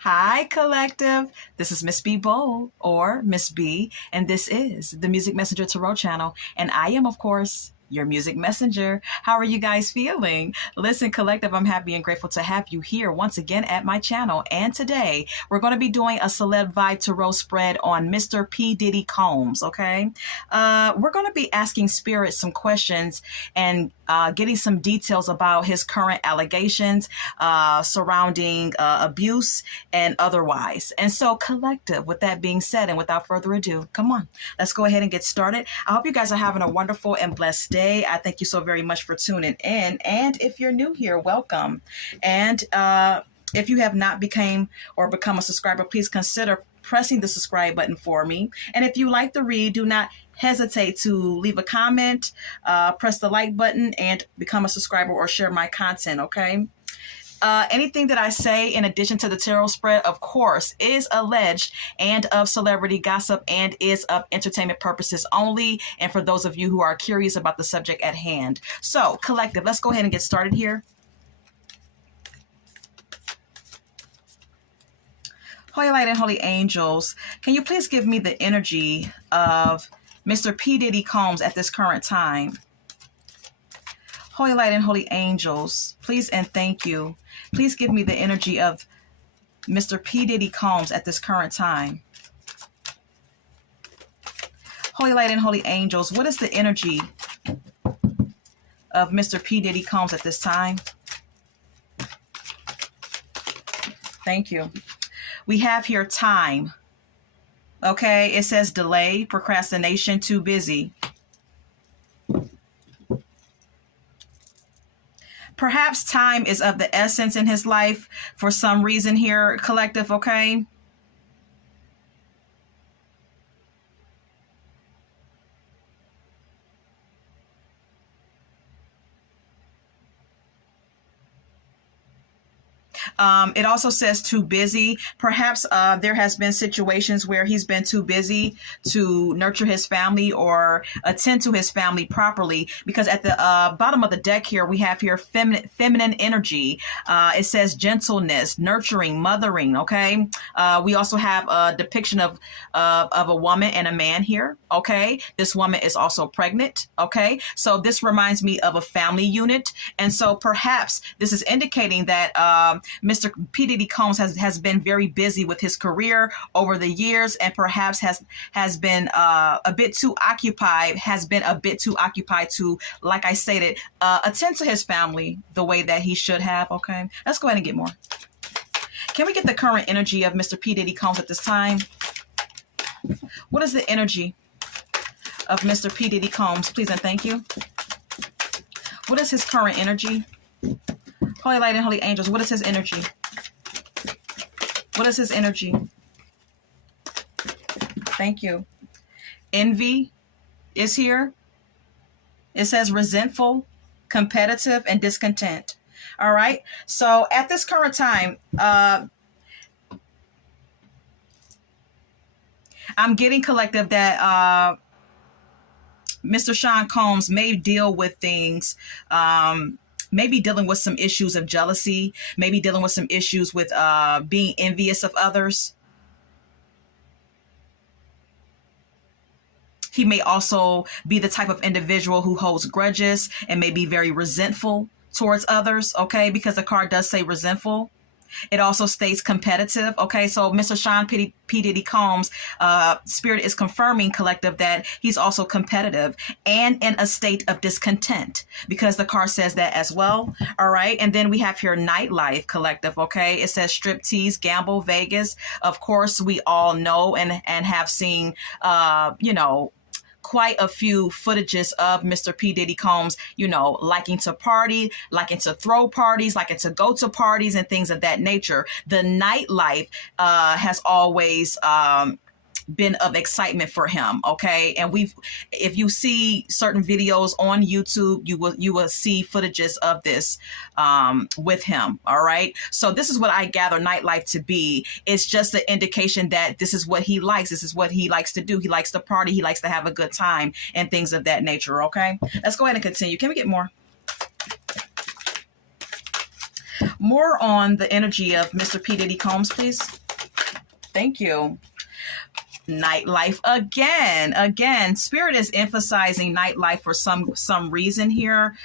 Hi, collective. This is Miss B Bowl or Miss B, and this is the Music Messenger Tarot channel. And I am, of course, your music messenger. How are you guys feeling? Listen, collective, I'm happy and grateful to have you here once again at my channel. And today we're going to be doing a Celeb Vibe Tarot spread on Mr. P. Diddy Combs, okay? We're going to be asking Spirit some questions and getting some details about his current allegations surrounding abuse and otherwise. And so, collective, with that being said, and without further ado, come on, let's go ahead and get started. I hope you guys are having a wonderful and blessed day. I thank you so very much for tuning in. And if you're new here, welcome. And if you have not become a subscriber, please consider pressing the subscribe button for me. And if you like the read, do not hesitate to leave a comment, press the like button, and become a subscriber or share my content, okay? Anything that I say in addition to the tarot spread, of course, is alleged and of celebrity gossip and is of entertainment purposes only. And for those of you who are curious about the subject at hand. So, collective, let's go ahead and get started here. Holy Light and Holy Angels, can you please give me the energy of Mr. P. Diddy Combs at this current time? Holy Light and Holy Angels, please and thank you. Please give me the energy of Mr. P. Diddy Combs at this current time. Holy Light and Holy Angels, what is the energy of Mr. P. Diddy Combs at this time? Thank you. We have here time. Okay, it says delay, procrastination, too busy. Perhaps time is of the essence in his life for some reason here, collective, okay? It also says too busy. Perhaps there has been situations where he's been too busy to nurture his family or attend to his family properly, because at the bottom of the deck here, we have here feminine energy. It says gentleness, nurturing, mothering, okay? We also have a depiction of a woman and a man here, okay? This woman is also pregnant, okay? So this reminds me of a family unit. And so perhaps this is indicating that Mr. P. Diddy Combs has been very busy with his career over the years, and perhaps has been a bit too occupied, to, like I stated, attend to his family the way that he should have. Okay, let's go ahead and get more. Can we get the current energy of Mr. P. Diddy Combs at this time? What is the energy of Mr. P. Diddy Combs, please and thank you? What is his current energy? Holy Light and Holy Angels, what is his energy? What is his energy? Thank you. Envy is here. It says resentful, competitive, and discontent. All right. So at this current time, I'm getting, collective, that Mr. Sean Combs may deal with things, maybe dealing with some issues of jealousy, maybe dealing with some issues with being envious of others. He may also be the type of individual who holds grudges and may be very resentful towards others, okay? Because the card does say resentful. It also states competitive. Okay, so Mr. Sean P. Diddy Combs, Spirit is confirming, collective, that he's also competitive and in a state of discontent, because the card says that as well. All right, and then we have here nightlife, collective. Okay, it says striptease, gamble, Vegas. Of course, we all know and have seen, quite a few footages of Mr. P. Diddy Combs, liking to party, liking to throw parties, liking to go to parties and things of that nature. The nightlife has always been of excitement for him. Okay. And if you see certain videos on YouTube, you will see footages of this with him. All right. So this is what I gather nightlife to be. It's just an indication that this is what he likes. This is what he likes to do. He likes to party. He likes to have a good time and things of that nature. Okay. Let's go ahead and continue. Can we get more? More on the energy of Mr. P. Diddy Combs, please. Thank you. Nightlife again. Spirit is emphasizing nightlife for some reason here.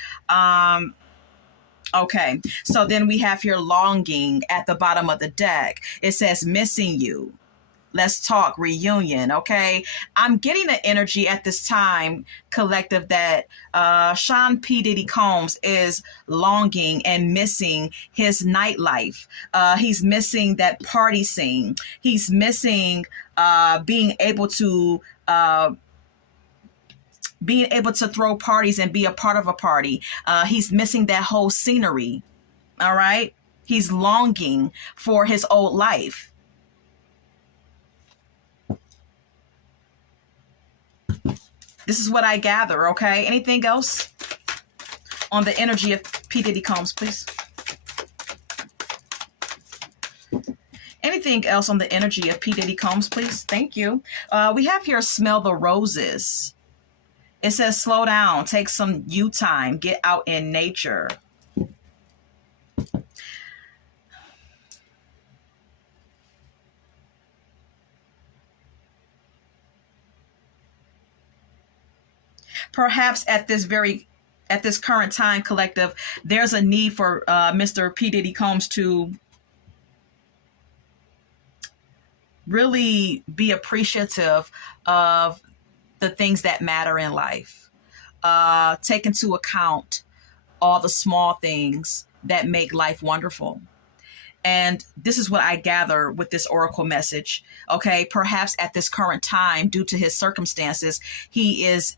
Okay, so then we have here longing at the bottom of the deck. It says missing you. Let's talk reunion. Okay, I'm getting the energy at this time, collective, that Sean P. Diddy Combs is longing and missing his nightlife. He's missing that party scene. He's missing being able to throw parties and be a part of a party. He's missing that whole scenery. All right, he's longing for his old life. This is what I gather, okay? Anything else on the energy of P. Diddy Combs, please? Anything else on the energy of P. Diddy Combs, please? Thank you. We have here smell the roses. It says slow down, take some you time, get out in nature. Perhaps at this current time, collective, there's a need for Mr. P. Diddy Combs to really be appreciative of the things that matter in life. Take into account all the small things that make life wonderful. And this is what I gather with this oracle message. Okay, perhaps at this current time, due to his circumstances, he is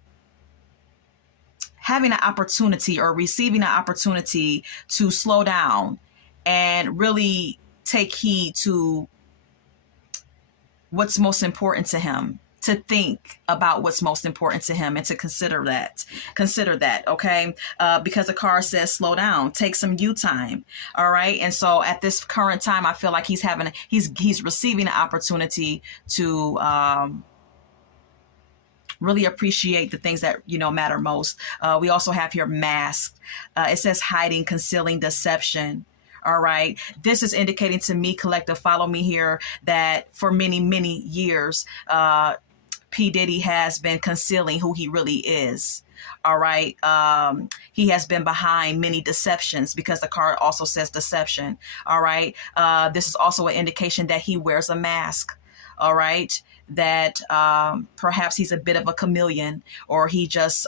having an opportunity or receiving an opportunity to slow down and really take heed to what's most important to him, to think about what's most important to him and to consider that, okay? Because the card says slow down, take some you time, all right? And so at this current time, I feel like he's receiving an opportunity to really appreciate the things that, matter most. We also have here mask. It says hiding, concealing, deception. All right. This is indicating to me, collective, follow me here, that for many, many years, P. Diddy has been concealing who he really is. All right. He has been behind many deceptions, because the card also says deception. All right. This is also an indication that he wears a mask. All right. That perhaps he's a bit of a chameleon, or he just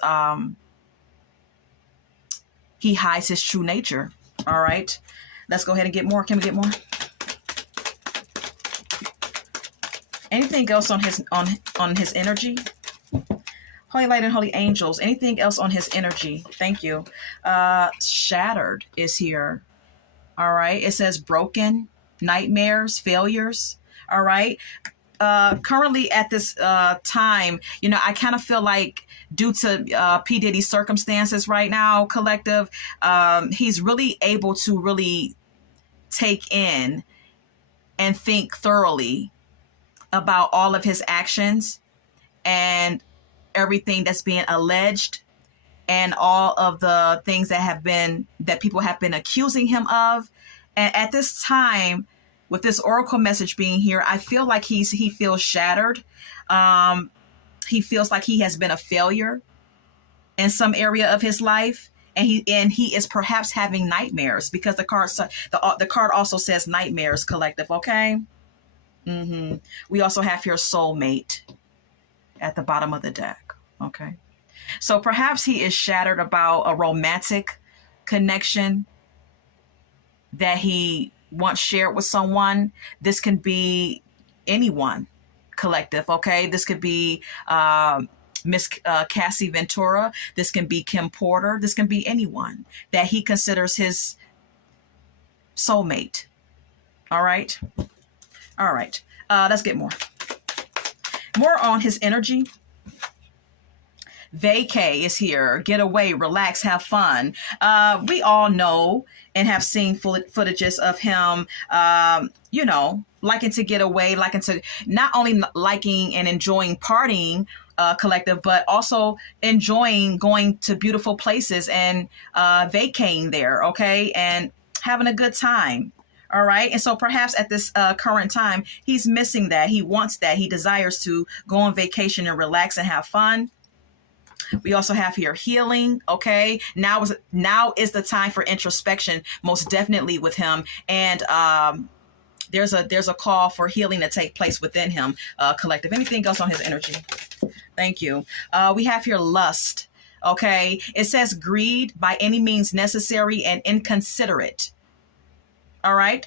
he hides his true nature. All right. Let's go ahead and get more. Can we get more? Anything else on his energy? Holy light and holy angels. Anything else on his energy? Thank you. Shattered is here. All right. It says broken, nightmares, failures. All right. Currently at this time, I kind of feel like, due to P. Diddy's circumstances right now, collective, he's really able to really take in and think thoroughly about all of his actions and everything that's being alleged and all of the things that people have been accusing him of. And at this time, with this oracle message being here, I feel like he feels shattered. He feels like he has been a failure in some area of his life, and he is perhaps having nightmares, because the card also says nightmares, collective. Okay. We also have here soulmate at the bottom of the deck. Okay. So perhaps he is shattered about a romantic connection that he once shared with someone. This can be anyone, collective. Okay. This could be Miss Cassie Ventura. This can be Kim Porter. This can be anyone that he considers his soulmate. All right. All right. Let's get more. More on his energy. Vacay is here. Get away, relax, have fun. We all know and have seen footages of him, liking to get away, liking to not only liking and enjoying partying, collective, but also enjoying going to beautiful places and vacaying there. Okay. And having a good time. All right. And so perhaps at this current time, he's missing that. He wants that. He desires to go on vacation and relax and have fun. We also have here healing. Okay. Now is the time for introspection, most definitely with him. And there's a call for healing to take place within him, collective. Anything else on his energy? Thank you. We have here lust. Okay. It says greed by any means necessary and inconsiderate. All right.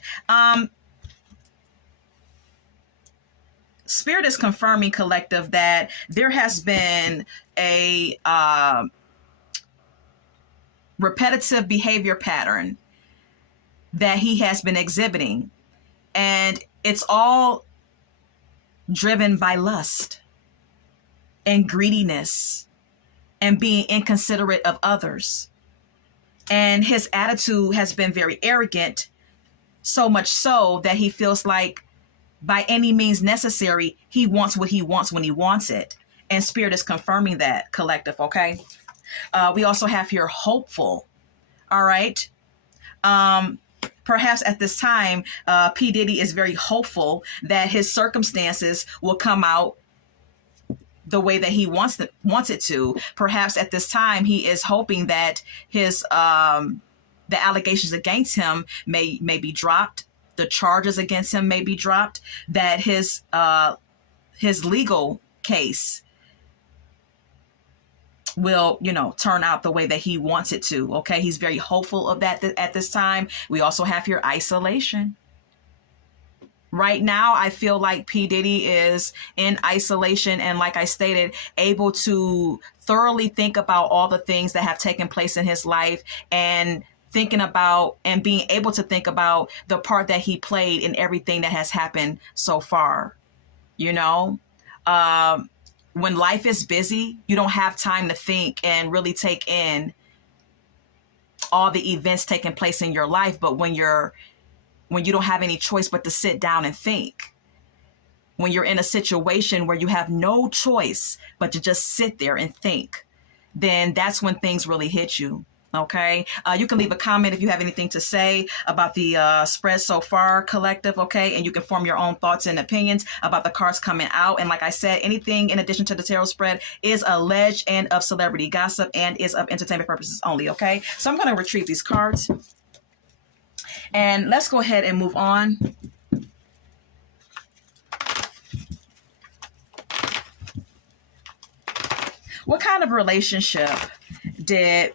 Spirit is confirming, collective, that there has been a repetitive behavior pattern that he has been exhibiting. And it's all driven by lust and greediness and being inconsiderate of others. And his attitude has been very arrogant, so much so that he feels like by any means necessary, he wants what he wants when he wants it. And Spirit is confirming that, collective, okay? We also have here hopeful, all right? Perhaps at this time, P. Diddy is very hopeful that his circumstances will come out the way that he wants it to. Perhaps at this time, he is hoping that his the allegations against him may be dropped. The charges against him may be dropped. That his legal case will, turn out the way that he wants it to. Okay, he's very hopeful of that at this time. We also have here isolation. Right now, I feel like P. Diddy is in isolation and, like I stated, able to thoroughly think about all the things that have taken place in his life and thinking about and being able to think about the part that he played in everything that has happened so far. When life is busy, you don't have time to think and really take in all the events taking place in your life. But when you don't have any choice but to sit down and think, when you're in a situation where you have no choice but to just sit there and think, then that's when things really hit you. Okay. You can leave a comment if you have anything to say about the spread so far, collective. Okay. And you can form your own thoughts and opinions about the cards coming out. And like I said, anything in addition to the tarot spread is alleged and of celebrity gossip and is of entertainment purposes only. Okay. So I'm going to retrieve these cards and let's go ahead and move on. What kind of relationship did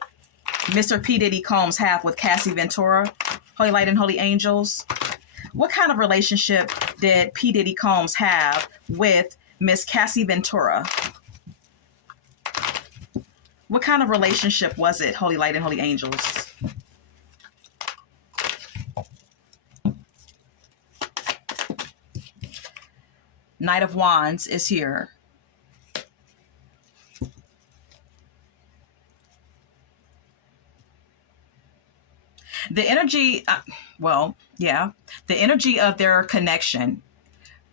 Mr. P. Diddy Combs have with Cassie Ventura, Holy Light and Holy Angels? What kind of relationship did P. Diddy Combs have with Miss Cassie Ventura? What kind of relationship was it, Holy Light and Holy Angels? Knight of Wands is here. The energy, the energy of their connection,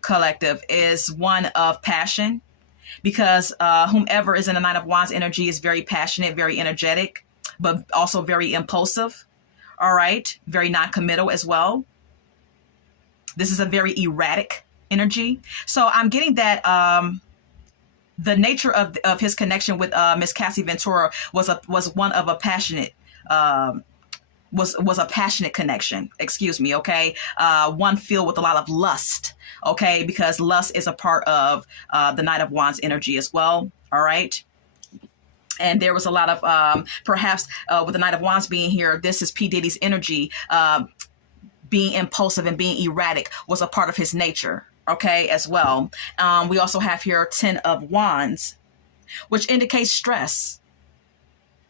collective, is one of passion, because whomever is in the Knight of Wands energy is very passionate, very energetic, but also very impulsive. All right. Very non-committal as well. This is a very erratic energy. So I'm getting that the nature of his connection with Miss Cassie Ventura was one of a passionate was a passionate connection, excuse me, okay? One filled with a lot of lust, okay? Because lust is a part of the Knight of Wands energy as well, all right? And there was a lot of, perhaps with the Knight of Wands being here, this is P. Diddy's energy, being impulsive and being erratic was a part of his nature, okay, as well. We also have here 10 of Wands, which indicates stress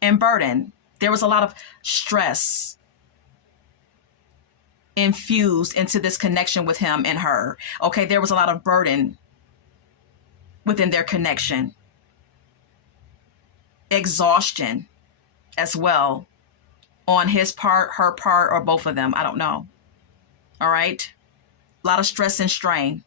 and burden. There was a lot of stress infused into this connection with him and her. Okay, there was a lot of burden within their connection. Exhaustion as well on his part, her part, or both of them. I don't know. All right. A lot of stress and strain.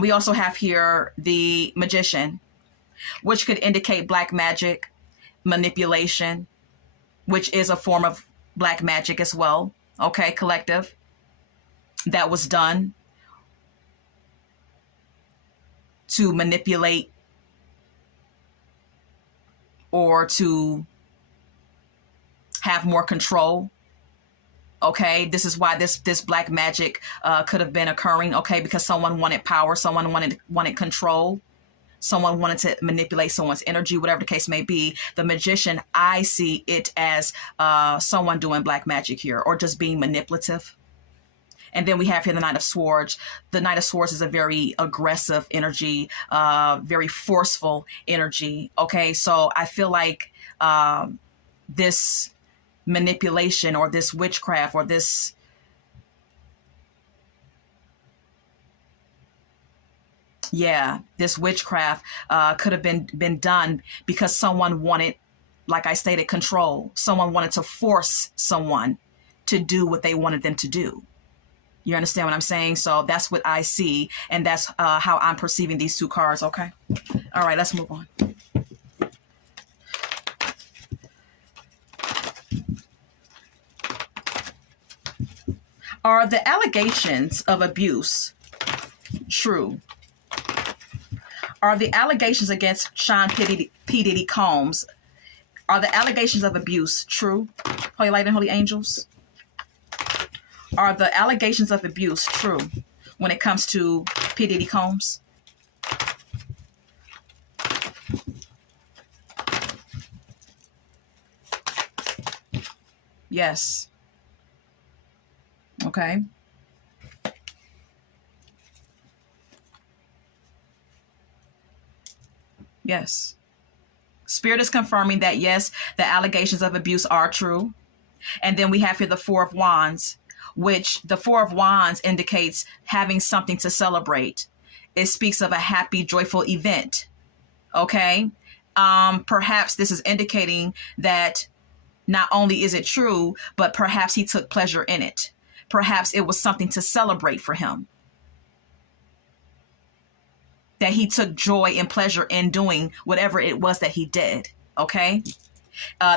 We also have here the Magician. which could indicate black magic, manipulation, which is a form of black magic as well. Okay, collective. That was done to manipulate or to have more control. Okay, this is why this black magic could have been occurring. Okay, because someone wanted power, someone wanted control, someone wanted to manipulate someone's energy, whatever the case may be. The magician, I see it as someone doing black magic here, or just being manipulative. And then we have here the Knight of Swords. The Knight of Swords is a very aggressive energy, very forceful energy. Okay, so I feel like this manipulation or this witchcraft or this this witchcraft could have been done because someone wanted, like I stated, control. Someone wanted to force someone to do what they wanted them to do. You understand what I'm saying? So that's what I see, and that's how I'm perceiving these two cards. Okay. All right, let's move on. Are the allegations of abuse true? Are the allegations against Sean P. Diddy Combs, are the allegations of abuse true? Holy Light and Holy Angels. Are the allegations of abuse true when it comes to P. Diddy Combs? Yes. Okay. Yes. Spirit is confirming that, yes, the allegations of abuse are true. And then we have here the Four of Wands, which the Four of Wands indicates having something to celebrate. It speaks of a happy, joyful event. Okay. Perhaps this is indicating that not only is it true, but perhaps he took pleasure in it. Perhaps it was something to celebrate for him. That he took joy and pleasure in doing whatever it was that he did. Okay.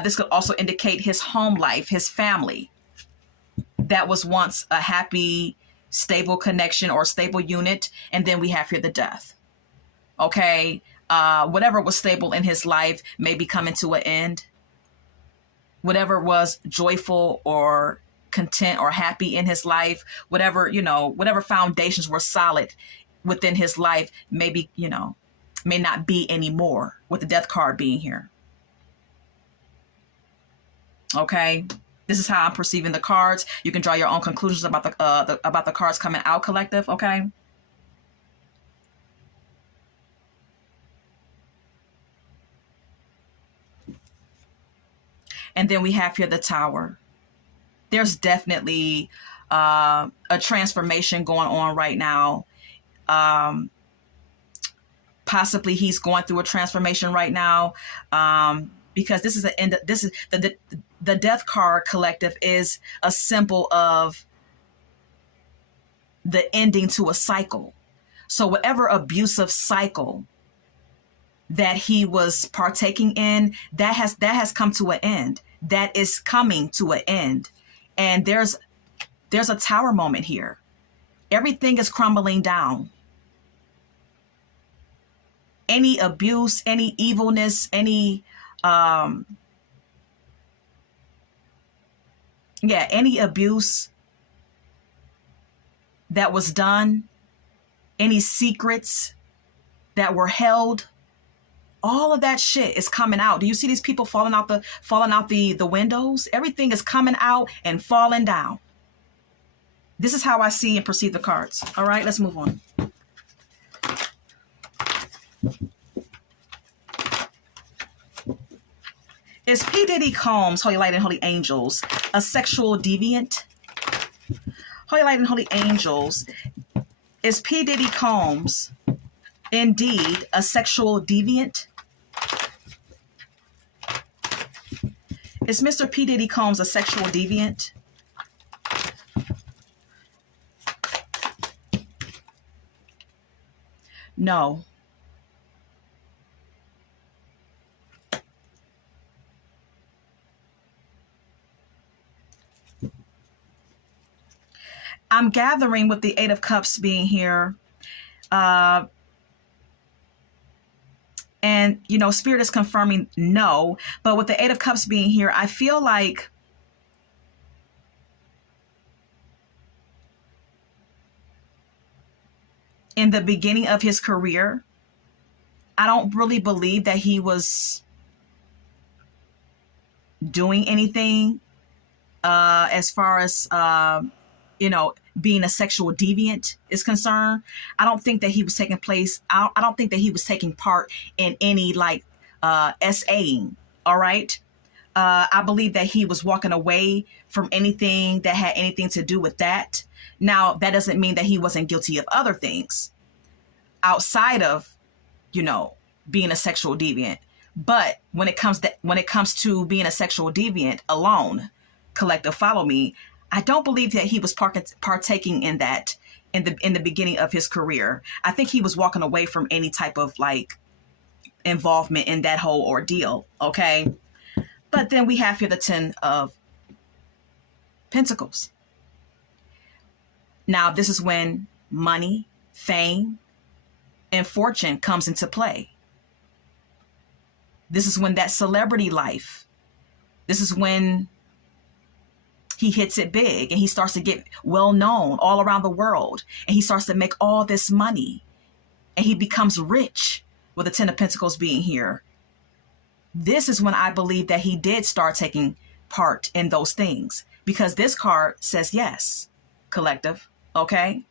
This could also indicate his home life, his family. That was once a happy, stable connection or stable unit. And then we have here the death. Okay. Whatever was stable in his life may be coming to an end. Whatever was joyful or content or happy in his life, whatever, whatever foundations were solid within his life, maybe, may not be anymore with the death card being here. Okay. This is how I'm perceiving the cards. You can draw your own conclusions about the cards coming out, collective. Okay. And then we have here the Tower. There's definitely a transformation going on right now. Possibly he's going through a transformation right now, because this is the end. This is the death card, collective, is a symbol of the ending to a cycle. So whatever abusive cycle that he was partaking in, that has come to an end. That is coming to an end. And there's a tower moment here. Everything is crumbling down. Any abuse, any evilness, any any abuse that was done, any secrets that were held, all of that shit is coming out. Do you see these people falling out the windows? Everything is coming out and falling down. This is how I see and perceive the cards. All right, let's move on. Is P. Diddy Combs, Holy Light and Holy Angels, a sexual deviant? Holy Light and Holy Angels, is P. Diddy Combs indeed a sexual deviant? Is Mr. P. Diddy Combs a sexual deviant? No. I'm gathering with the Eight of Cups being here. And, Spirit is confirming no. But with the Eight of Cups being here, I feel like in the beginning of his career, I don't really believe that he was doing anything as far as, being a sexual deviant is concerned. I don't think that he was taking place. I don't think that he was taking part in any SAing. All right. I believe that he was walking away from anything that had anything to do with that. Now, that doesn't mean that he wasn't guilty of other things outside of, being a sexual deviant. But when it comes to being a sexual deviant alone, collective, follow me, I don't believe that he was partaking in that in the beginning of his career. I think he was walking away from any type of involvement in that whole ordeal. Okay. But then we have here the 10 of Pentacles. Now, this is when money, fame, and fortune comes into play. This is when that celebrity life, this is when he hits it big and he starts to get well known all around the world. And he starts to make all this money and he becomes rich with the 10 of Pentacles being here. This is when I believe that he did start taking part in those things, because this card says yes, collective. Okay.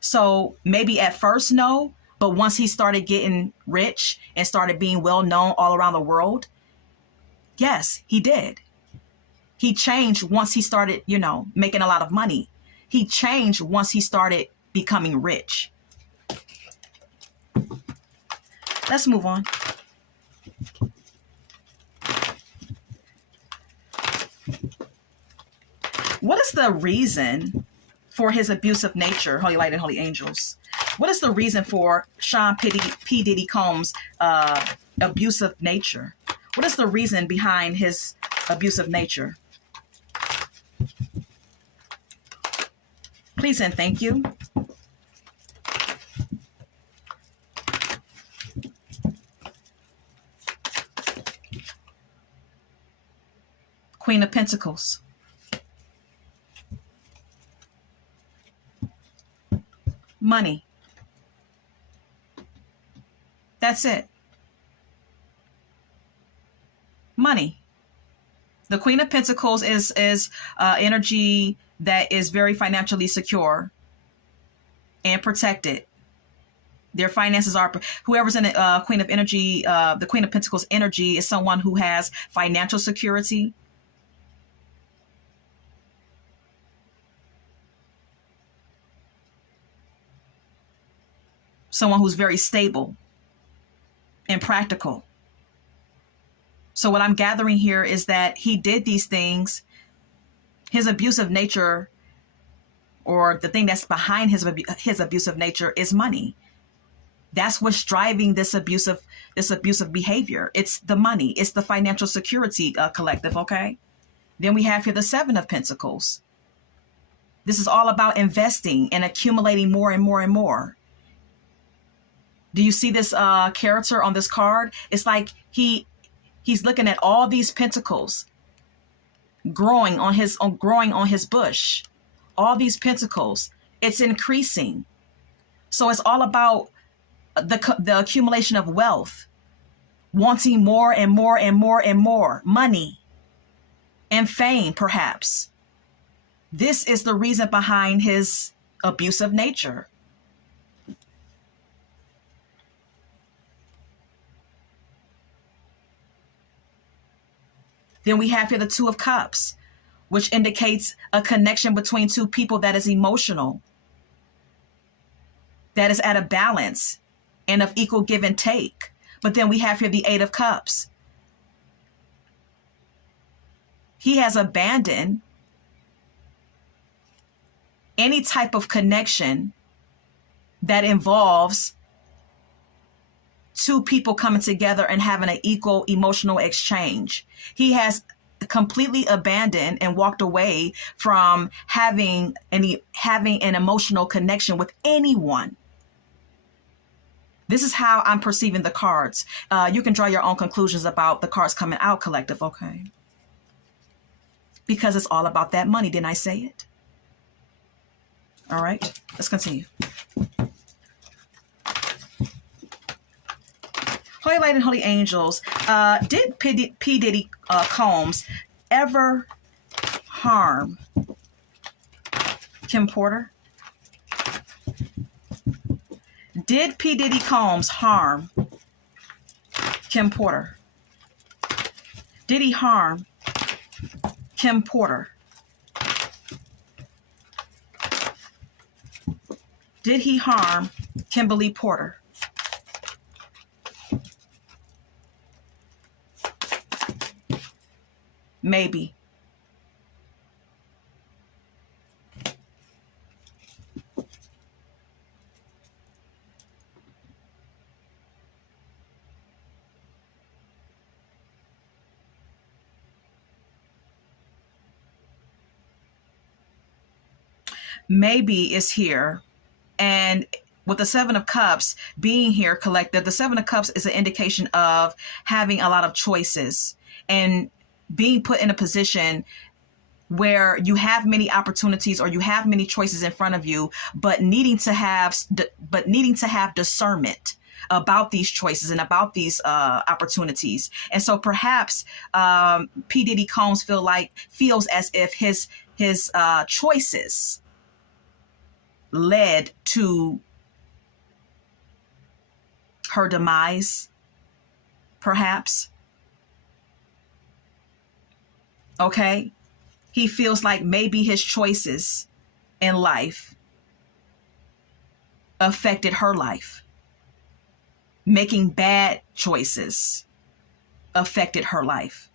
So maybe at first, no, but once he started getting rich and started being well known all around the world, yes, he did. He changed once he started, making a lot of money. He changed once he started becoming rich. Let's move on. What is the reason for his abusive nature, Holy Light and Holy Angels? What is the reason for Sean P. Diddy Combs' abusive nature? What is the reason behind his abusive nature? Please and thank you. Queen of Pentacles. Money. That's it. Money. The Queen of Pentacles is energy that is very financially secure and protected. Their finances are, whoever's in the Queen of Energy, the Queen of Pentacles energy is someone who has financial security. Someone who's very stable and practical. So what I'm gathering here is that he did these things. His abusive nature, or the thing that's behind his abusive nature, is money. That's what's driving this abusive behavior. It's the money. It's the financial security, collective. Okay. Then we have here the 7 of Pentacles. This is all about investing and accumulating more and more and more. Do you see this character on this card? It's like he's looking at all these pentacles growing on his bush. All these pentacles, it's increasing. So it's all about the accumulation of wealth, wanting more and more and more and more money and fame, perhaps. This is the reason behind his abusive nature. Then we have here the 2 of Cups, which indicates a connection between two people that is emotional, that is at a balance and of equal give and take. But then we have here the 8 of Cups. He has abandoned any type of connection that involves two people coming together and having an equal emotional exchange. He has completely abandoned and walked away from having an emotional connection with anyone. This is how I'm perceiving the cards. You can draw your own conclusions about the cards coming out, collective, okay? Because it's all about that money. Didn't I say it? All right, let's continue. Holy Light and Holy Angels, did P. Diddy Combs ever harm Kim Porter? Did P. Diddy Combs harm Kim Porter? Did he harm Kim Porter? Did he harm Kimberly Porter? Maybe. Maybe is here. And with the Seven of Cups being here, collective, the Seven of Cups is an indication of having a lot of choices and being put in a position where you have many opportunities or you have many choices in front of you, but needing to have discernment about these choices and about these opportunities. And so perhaps P. Diddy Combs feels as if his choices led to her demise, perhaps. Okay? He feels like maybe his choices in life affected her life. Making bad choices affected her life.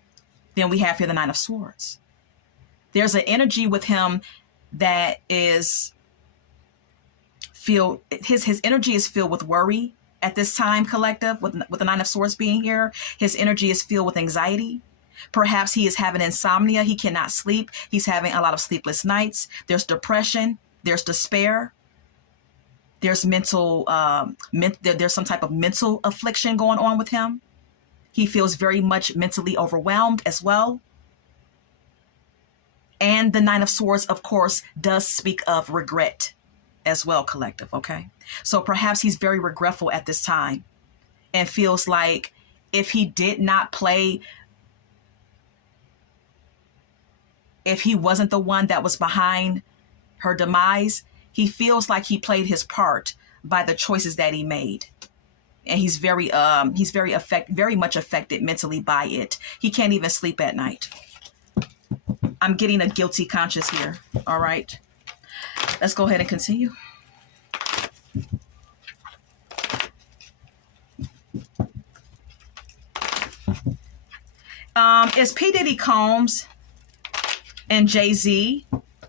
Then we have here the Nine of Swords. There's an energy with him that is his energy is filled with worry at this time, collective, with the Nine of Swords being here. His energy is filled with anxiety. Perhaps he is having insomnia. He cannot sleep. He's having a lot of sleepless nights. There's depression. There's despair. There's there's some type of mental affliction going on with him. He feels very much mentally overwhelmed as well. And the Nine of Swords, of course, does speak of regret as well, collective, okay? So perhaps he's very regretful at this time and feels like if he did not play, if he wasn't the one that was behind her demise, he feels like he played his part by the choices that he made. And he's very much affected mentally by it. He can't even sleep at night. I'm getting a guilty conscience here. All right. Let's go ahead and continue. Is P. Diddy Combs and Jay-Z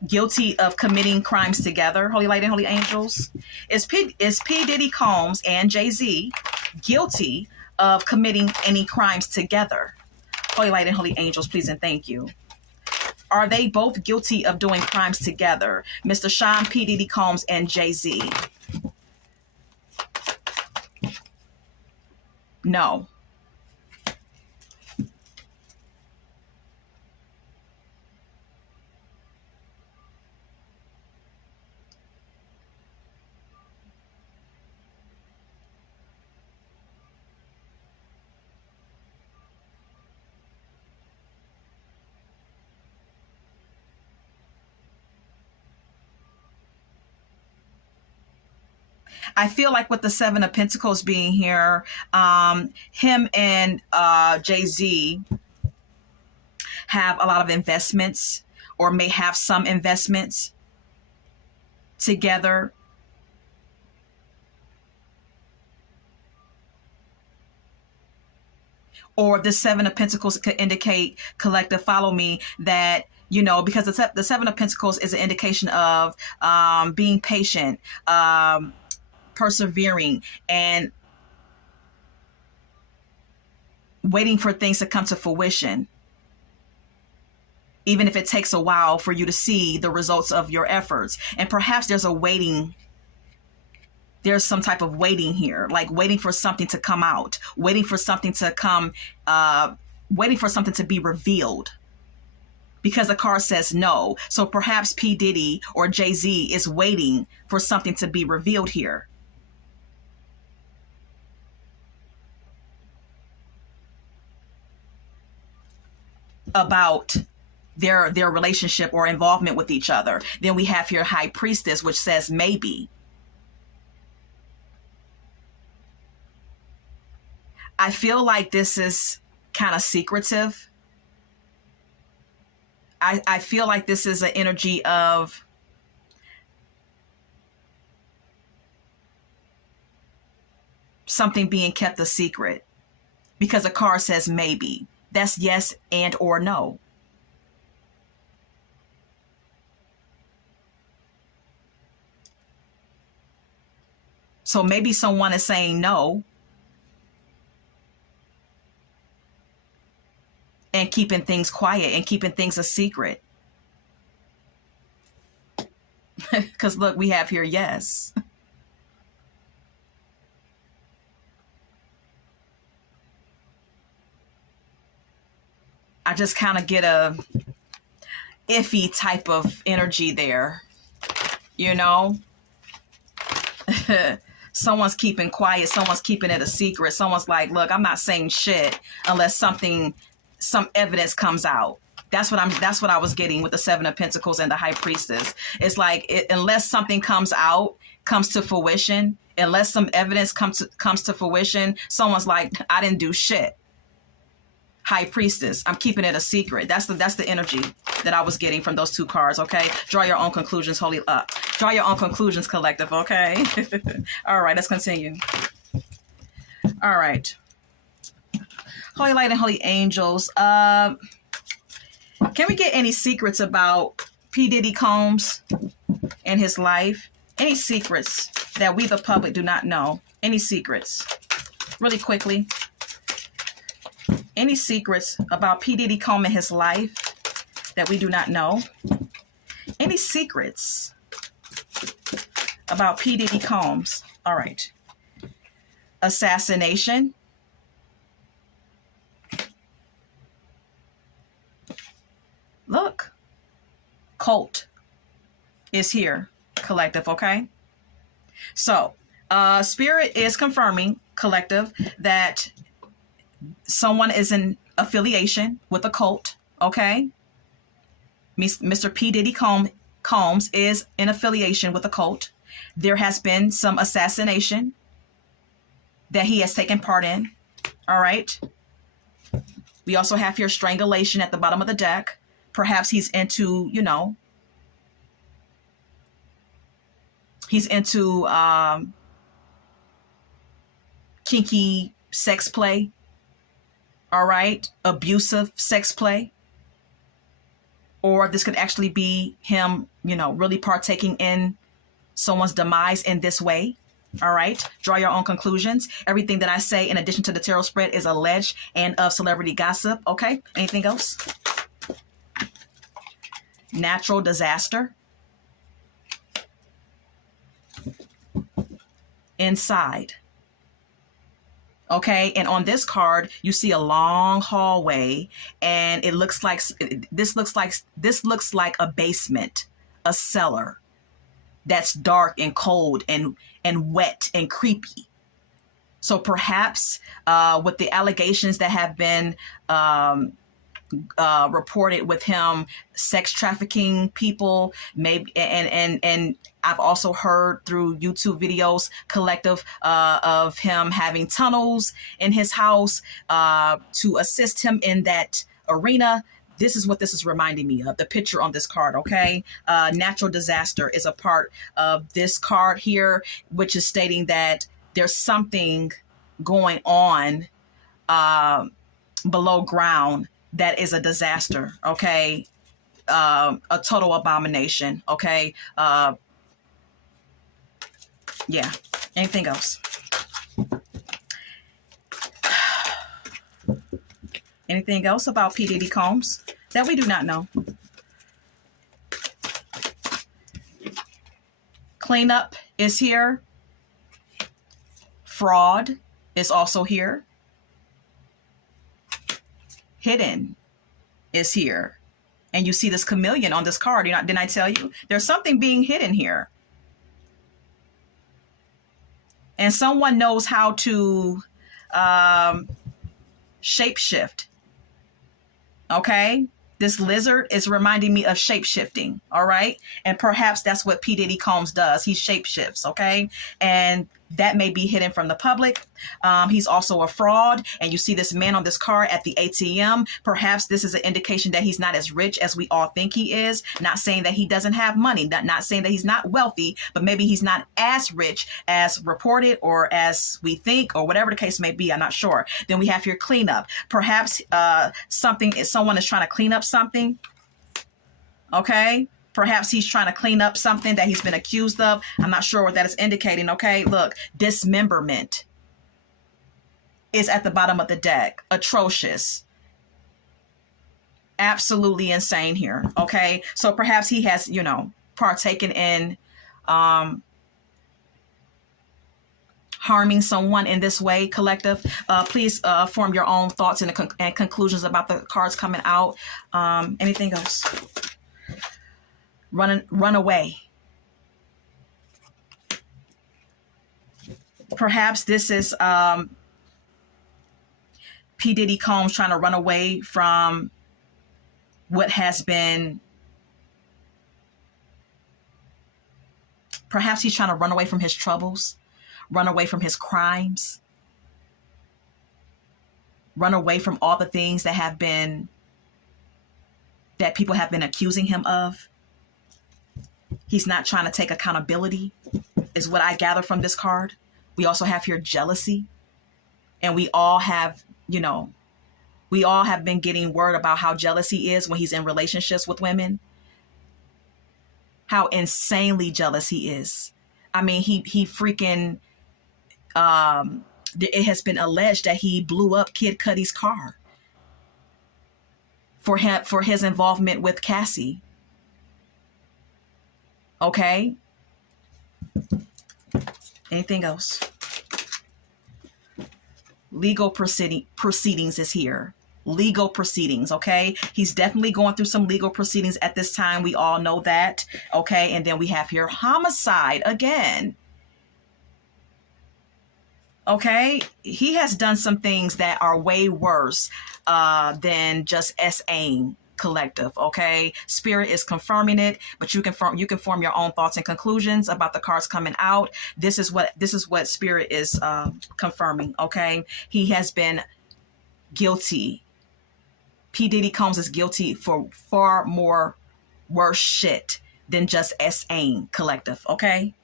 guilty of committing crimes together? Holy Light and Holy Angels. Is P. Diddy Combs and Jay-Z guilty of committing any crimes together? Holy Light and Holy Angels, please and thank you. Are they both guilty of doing crimes together? Mr. Sean P. Diddy Combs and Jay-Z. No. I feel like with the Seven of Pentacles being here, him and Jay-Z have a lot of investments or may have some investments together. Or the Seven of Pentacles could indicate, collective, follow me, that, you know, because the Seven of Pentacles is an indication of being patient, persevering, and waiting for things to come to fruition. even if it takes a while for you to see the results of your efforts. And perhaps there's a waiting, there's some type of waiting here, like waiting for something to come out, waiting for something to come, waiting for something to be revealed, because the card says no. So perhaps P. Diddy or Jay-Z is waiting for something to be revealed here. About their relationship or involvement with each other. Then we have here High Priestess, which says maybe. I feel like this is kind of secretive. I feel like this is an energy of something being kept a secret, because the card says maybe. That's yes and or no. So maybe someone is saying no and keeping things quiet and keeping things a secret. Because look, we have here yes. I just kind of get a iffy type of energy there, you know? Someone's keeping quiet. Someone's keeping it a secret. Someone's like, look, I'm not saying shit unless some evidence comes out. That's what I was getting with the Seven of Pentacles and the High Priestess. It's like, unless something comes to fruition, unless some evidence comes to fruition, someone's like, I didn't do shit. High Priestess, I'm keeping it a secret. That's the energy that I was getting from those two cards, okay? Draw your own conclusions, draw your own conclusions, collective, okay? All right, let's continue. All right. Holy Light and Holy Angels. Can we get any secrets about P. Diddy Combs and his life? Any secrets that we, the public, do not know? Any secrets? Really quickly. Any secrets about P. Diddy Combs and his life that we do not know? Any secrets about P. Diddy Combs? All right. Assassination. Look. Cult is here, collective, okay? So, Spirit is confirming, collective, that someone is in affiliation with a cult, okay? Mr. P. Diddy Combs is in affiliation with a cult. There has been some assassination that he has taken part in, all right? We also have here strangulation at the bottom of the deck. Perhaps he's into, he's into kinky sex play. All right, abusive sex play. Or this could actually be him, really partaking in someone's demise in this way. All right, draw your own conclusions. Everything that I say, in addition to the tarot spread, is alleged and of celebrity gossip. Okay, anything else? Natural disaster. Inside. Okay, and on this card, you see a long hallway, and it looks like this looks like a basement, a cellar that's dark and cold and wet and creepy. So perhaps with the allegations that have been reported with him sex trafficking people, maybe, and I've also heard through YouTube videos, collective, of him having tunnels in his house to assist him in that arena. This is what this is reminding me of, the picture on this card, okay? Natural disaster is a part of this card here, which is stating that there's something going on below ground that is a disaster, okay? A total abomination, okay? Yeah, anything else? Anything else about P. Diddy Combs that we do not know? Cleanup is here. Fraud is also here. Hidden is here. And you see this chameleon on this card. Didn't I tell you? There's something being hidden here. And someone knows how to shapeshift. Okay? This lizard is reminding me of shape-shifting, all right? And perhaps that's what P. Diddy Combs does. He shape-shifts, okay? And that may be hidden from the public. He's also a fraud. And you see this man on this car at the ATM. Perhaps this is an indication that he's not as rich as we all think he is. Not saying that he doesn't have money. Not saying that he's not wealthy, but maybe he's not as rich as reported or as we think, or whatever the case may be. I'm not sure. Then we have here cleanup. Perhaps someone is trying to clean up something. Okay? Perhaps he's trying to clean up something that he's been accused of. I'm not sure what that is indicating. Okay, look, dismemberment is at the bottom of the deck. Atrocious. Absolutely insane here. Okay, so perhaps he has, partaken in harming someone in this way. Collective, please form your own thoughts and conclusions about the cards coming out. Anything else? Run away. Perhaps this is P. Diddy Combs trying to run away from what has been. Perhaps he's trying to run away from his troubles, run away from his crimes, run away from all the things that people have been accusing him of. He's not trying to take accountability, is what I gather from this card. We also have here jealousy. And we all have been getting word about how jealous he is when he's in relationships with women. How insanely jealous he is. I mean, he freaking, it has been alleged that he blew up Kid Cudi's car for his involvement with Cassie. Okay. Anything else? Legal proceedings is here. Legal proceedings, okay? He's definitely going through some legal proceedings at this time. We all know that, okay? And then we have here homicide again. Okay? He has done some things that are way worse than just S-aim. Collective, okay? Spirit is confirming it, but you can form your own thoughts and conclusions about the cards coming out. This is what Spirit is confirming, okay? He has been guilty. P. Diddy Combs is guilty for far more worse shit than just S-aim. Collective, okay?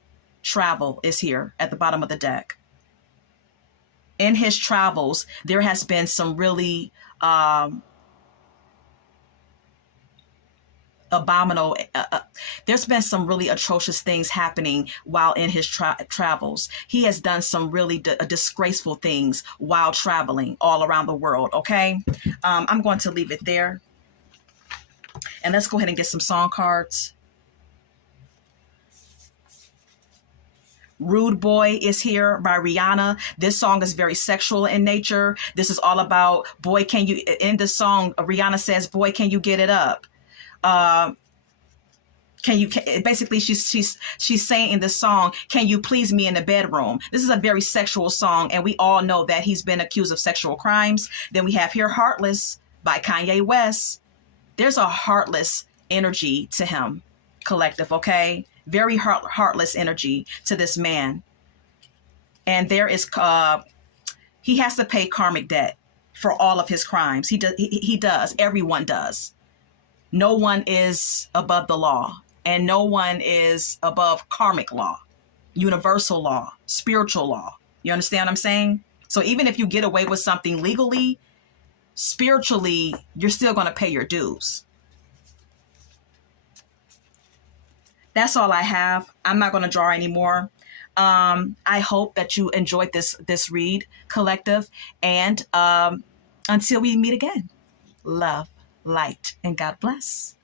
Travel is here at the bottom of the deck. In his travels, there has been some really abominable, there's been some really atrocious things happening while in his travels. He has done some really disgraceful things while traveling all around the world, okay? I'm going to leave it there. And let's go ahead and get some song cards. Rude Boy is here by Rihanna. This song is very sexual in nature. This is all about, boy, can you, in the song, Rihanna says, boy, can you get it up? Basically she's saying in the song, can you please me in the bedroom? This is a very sexual song, and we all know that he's been accused of sexual crimes. Then we have here Heartless by Kanye West. There's a heartless energy to him, collective, okay? Very heartless energy to this man. And there is he has to pay karmic debt for all of his crimes. He does. Everyone does. No one is above the law, and no one is above karmic law, universal law, spiritual law. You understand what I'm saying? So even if you get away with something legally, spiritually, you're still going to pay your dues. That's all I have. I'm not going to draw anymore. I hope that you enjoyed this read, collective. And until we meet again, love, light, and God bless.